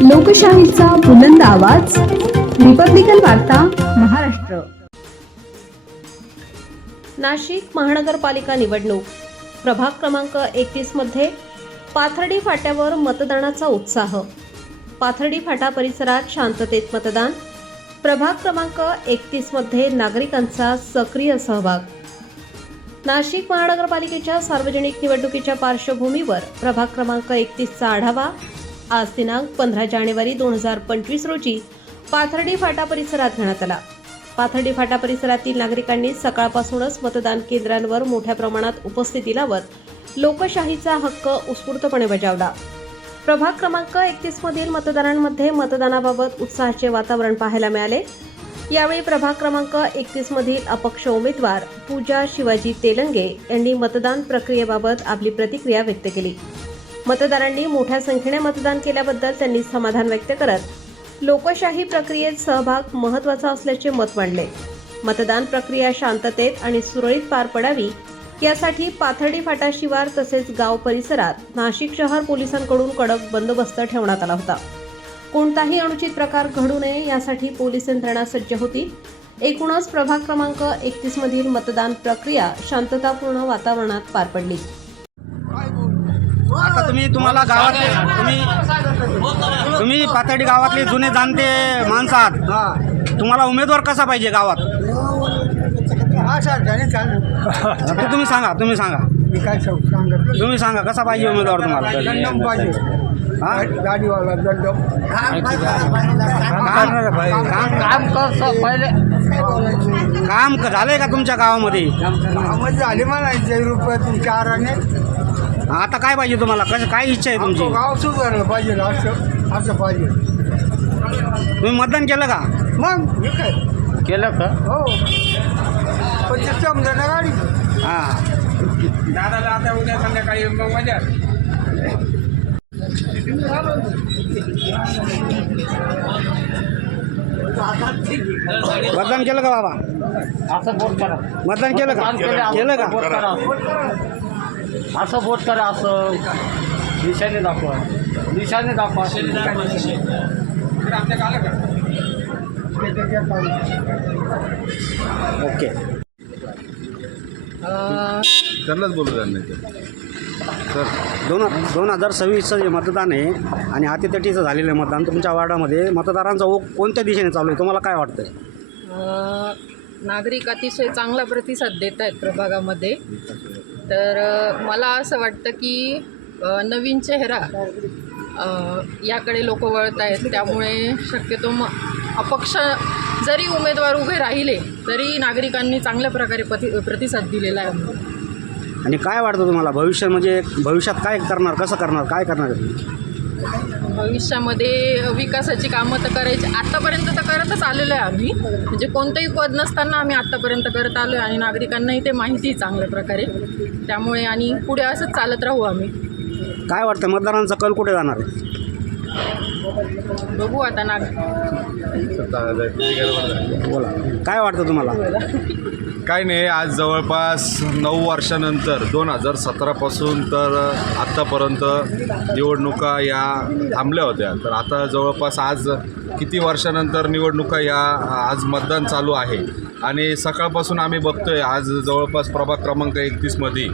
लोकशाहीचा बुलंद आवाज, रिपब्लिकन वार्ता, महाराष्ट्र. नाशिक महानगरपालिका निवडणूक प्रभाग क्रमांक 31 मध्ये पाथर्डी फाट्यावर मतदानाचा उत्साह. पाथर्डी फाटा परिसरात शांततेत मतदान. प्रभाग क्रमांक 31 मध्ये नागरिकांचा सक्रिय सहभाग. नाशिक महानगरपालिकेच्या सार्वजनिक निवडणुकीच्या पार्श्वभूमीवर प्रभाग क्रमांक 31चा आढावा. आज दिनांक 15 जानेवारी 2025 रोजी पाथर्डी फाटा परिसरात घेण्यात आला. पाथर्डी फाटा परिसरातील नागरिकांनी सकाळपासूनच मतदान केंद्रांवर मोठ्या प्रमाणात उपस्थिती लावत लोकशाहीचा हक्क उत्स्फूर्तपणे बजावला. प्रभाग क्रमांक 31 मधील मतदारांमध्ये मतदानाबाबत उत्साहाचे वातावरण पाहायला मिळाले. यावेळी प्रभाग क्रमांक 31 मधील अपक्ष उमेदवार पूजा शिवाजी तेलंगे यांनी मतदान प्रक्रियेबाबत आपली प्रतिक्रिया व्यक्त केली. मतदारांनी मोठ्या संख्येने मतदान केल्याबद्दल त्यांनी समाधान व्यक्त करत लोकशाही प्रक्रियेत सहभाग महत्त्वाचा असल्याचे मत मांडले. मतदान प्रक्रिया शांततेत आणि सुरळीत पार पडावी यासाठी पाथर्डी फाटा शिवार तसेच गाव परिसरात नाशिक शहर पोलिसांकडून कडक बंदोबस्त ठेवण्यात आला होता. कोणताही अनुचित प्रकार घडू नये यासाठी पोलीस यंत्रणा सज्ज होती. एकूणच प्रभाग क्रमांक 31 मधील मतदान प्रक्रिया शांततापूर्ण वातावरणात पार पडली. आता तुम्हाला गावातले तुम्ही पाथर्डी गावातले जुने जाणते माणसं आहात. तुम्हाला उमेदवार कसा पाहिजे गावात? तुम्ही सांगा मी काय सांगत तुम्ही सांगा कसा पाहिजे उमेदवार तुम्हाला? दंडम पाहिजे. हा? गाडीवाला दंडम काम झालंय का तुमच्या गावामध्ये? झाले मला 1 रुपये तुमच्या आराने. आता काय पाहिजे तुम्हाला? काय इच्छा आहे तुमची? गाव सुधारलं पाहिजे असं पाहिजे. तुम्ही मतदान केलं का? मग हे काय केलं का? हो 25 समजा ना गाडी. हां दादाला आता उद्या संध्याकाळी मजा. मतदान केलं का बाबा? असं बोट करा. मतदान केलं का? केलं का? असं बोट करा. असं दिशाने दाखवा. ओके. त्यांनाच बोलू द्या नाही तर. 2026चं जे मतदान आहे आणि अतितटीचं झालेलं आहे मतदान तुमच्या वार्डामध्ये मतदारांचा ओघ कोणत्या दिशेने चालू आहे तुम्हाला काय वाटतंय? नागरिक अतिशय चांगला प्रतिसाद देत आहेत प्रभागामध्ये. तर मला असं वाटतं की नवीन चेहरा याकडे लोक वळत आहेत. त्यामुळे शक्यतो अपक्ष जरी उमेदवार उभे राहिले तरी नागरिकांनी चांगल्या प्रकारे प्रतिसाद दिलेला आहे. आणि काय वाटतं तुम्हाला भविष्यात काय करणार, कसं करणार, काय करणार? भविष्यामध्ये विकासाची कामं तर करायची. आत्तापर्यंत तर करतच आलेलो आहे आम्ही. म्हणजे कोणतंही पद नसताना आम्ही आत्तापर्यंत करत आलो आहे आणि नागरिकांनाही ते माहिती आहे चांगल्या प्रकारे. त्यामुळे आणि पुढे असंच चालत राहू आम्ही. काय वाटतं मतदारांचा कल कुठे जाणार आहे? बघू आता बोला काय वाटतं तुम्हाला? काय नाही, आज जवळपास 9 वर्षानंतर 2017पासून तर आत्तापर्यंत निवडणुका या थांबल्या होत्या. तर आता जवळपास आज किती वर्षानंतर निवडणुका या आज मतदान चालू आहे. आणि सकाळपासून आम्ही बघतो आहे आज जवळपास प्रभाग क्रमांक 31मध्ये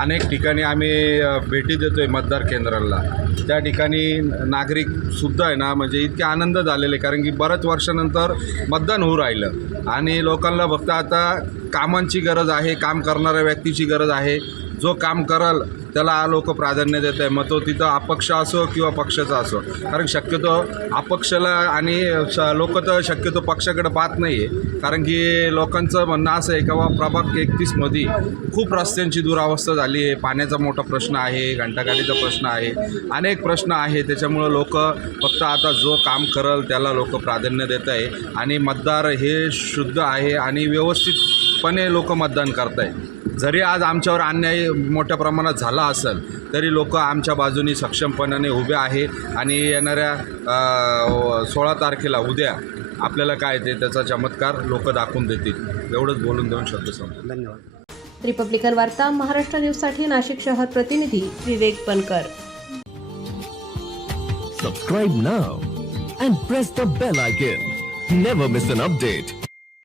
अनेक ठिकाणी आम्ही भेटी देतो आहे मतदार केंद्राला. त्या ठिकाणी नागरिकसुद्धा आहे ना म्हणजे इतके आनंद झालेले कारण की बऱ्याच वर्षानंतर मतदान होऊ राहिलं आणि लोकांना फक्त आता कामांची गरज आहे, काम करणाऱ्या व्यक्तीची गरज आहे. जो काम करल त्याला लोक प्राधान्य देत आहे. मग तो तिथं अपक्ष असो किंवा पक्षाचा असो. कारण शक्यतो अपक्षाला आणि लोक तर शक्यतो पक्षाकडे पाहत नाही आहे. कारण की लोकांचं म्हणणं असं आहे का प्रभाग 31मध्ये खूप रस्त्यांची दुरावस्था झाली आहे, पाण्याचा मोठा प्रश्न आहे, घंटागाडीचा प्रश्न आहे, अनेक प्रश्न आहे. त्याच्यामुळं लोक फक्त आता जो काम करल त्याला लोक प्राधान्य देत आहे. आणि मतदार हे शुद्ध आहे आणि व्यवस्थितपणे लोक मतदान करत आहे. जरी आज आमच्यावर अन्याय मोठ्या प्रमाणात झाला असेल तरी लोक आमच्या बाजूनी सक्षमपणाने उभे आहे. आणि येणाऱ्या 16 तारखेला उद्या आपल्याला काय ते त्याचा चमत्कार लोक दाखवून देतील. एवढंच बोलून देऊन शब्द संपतो. धन्यवाद. रिपब्लिकन वार्ता महाराष्ट्र न्यूजसाठी नाशिक शहर प्रतिनिधी विवेक बनकर. Subscribe now and press the bell icon. Never miss an update.